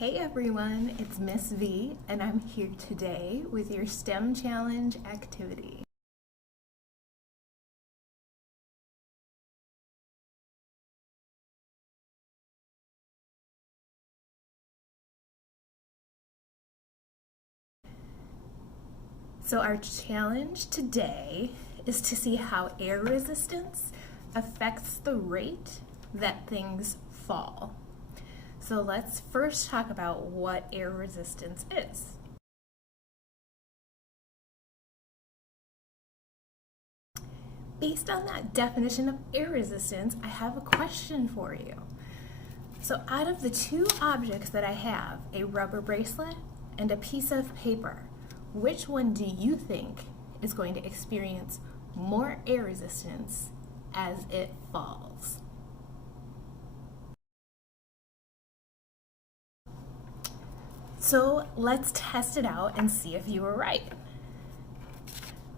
Hey everyone, it's Miss V and I'm here today with your STEM challenge activity. So our challenge today is to see how air resistance affects the rate that things fall. So let's first talk about what air resistance is. Based on that definition of air resistance, I have a question for you. So out of the two objects that I have, a rubber bracelet and a piece of paper, which one do you think is going to experience more air resistance as it falls? So let's test it out and see if you were right.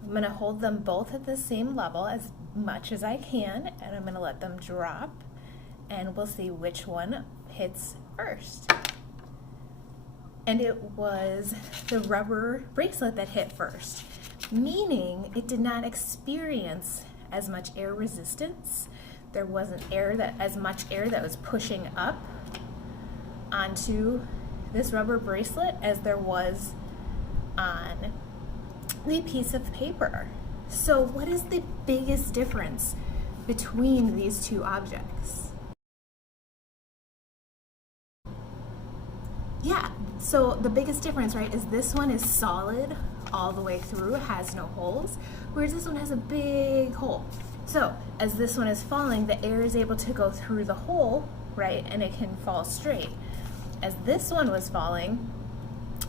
I'm going to hold them both at the same level as much as I can, and I'm going to let them drop, and we'll see which one hits first. And it was the rubber bracelet that hit first, meaning it did not experience as much air resistance. There wasn't as much air that was pushing up onto this rubber bracelet as there was on the piece of paper. So what is the biggest difference between these two objects? Yeah, so the biggest difference, right, is this one is solid all the way through, has no holes, whereas this one has a big hole. So as this one is falling, the air is able to go through the hole, right, and it can fall straight. As this one was falling,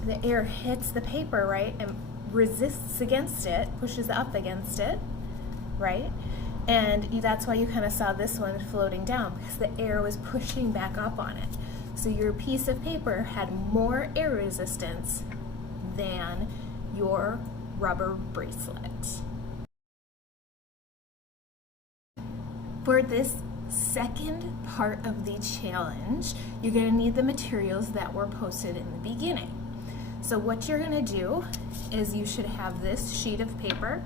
the air hits the paper, right, and resists against it, pushes up against it, right? And that's why you kind of saw this one floating down, because the air was pushing back up on it. So your piece of paper had more air resistance than your rubber bracelet. For this second part of the challenge, you're going to need the materials that were posted in the beginning. So what you're going to do is you should have this sheet of paper,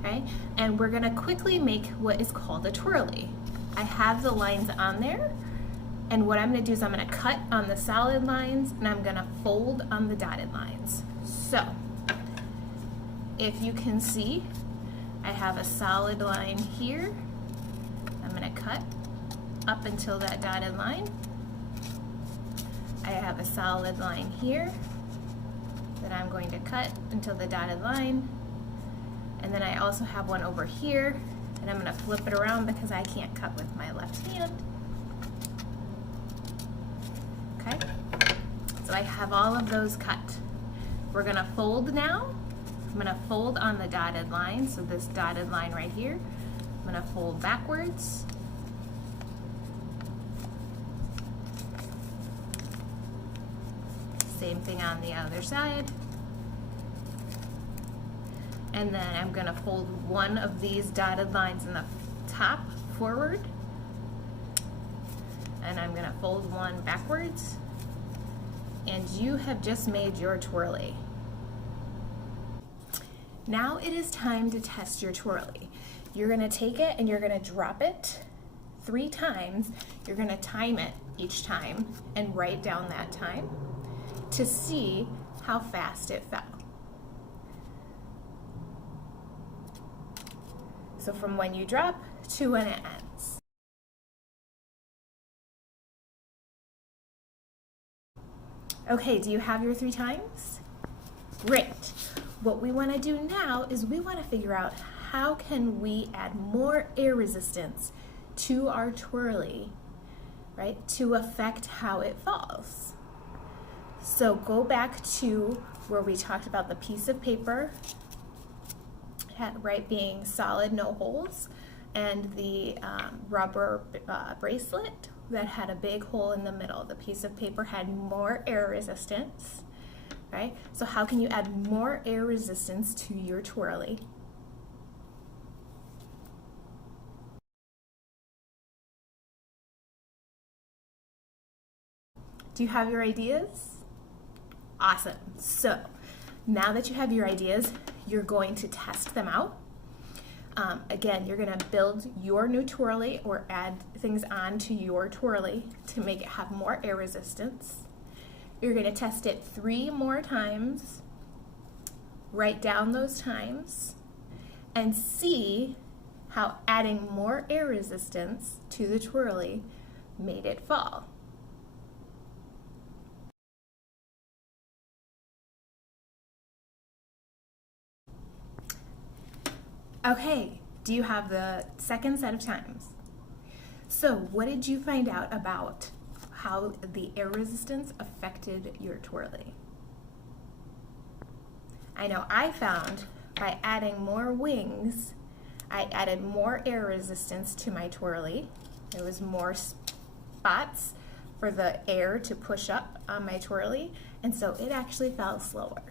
okay? And we're going to quickly make what is called a twirly. I have the lines on there, and what I'm going to do is I'm going to cut on the solid lines and I'm going to fold on the dotted lines. So if you can see, I have a solid line here. I'm going to cut up until that dotted line. I have a solid line here that I'm going to cut until the dotted line. And then I also have one over here, and I'm going to flip it around because I can't cut with my left hand. Okay, so I have all of those cut. We're going to fold now. I'm going to fold on the dotted line, so this dotted line right here. I'm going to fold backwards. Same thing on the other side. And then I'm going to fold one of these dotted lines in the top forward. And I'm going to fold one backwards. And you have just made your twirly. Now it is time to test your twirly. You're going to take it and you're going to drop it 3 times. You're going to time it each time and write down that time to see how fast it fell. So from when you drop to when it ends. Okay, do you have your 3 times? Great. What we want to do now is we want to figure out how can we add more air resistance to our twirly, right, to affect how it falls. So go back to where we talked about the piece of paper, right, being solid, no holes, and the rubber bracelet that had a big hole in the middle. The piece of paper had more air resistance, right? So how can you add more air resistance to your twirly? Do you have your ideas? Awesome. So now that you have your ideas, you're going to test them out. Again, you're going to build your new twirly or add things onto your twirly to make it have more air resistance. You're going to test it 3 more times, write down those times, and see how adding more air resistance to the twirly made it fall. Okay, do you have the second set of times? So what did you find out about how the air resistance affected your twirly? I know I found by adding more wings, I added more air resistance to my twirly. There was more spots for the air to push up on my twirly, and so it actually fell slower.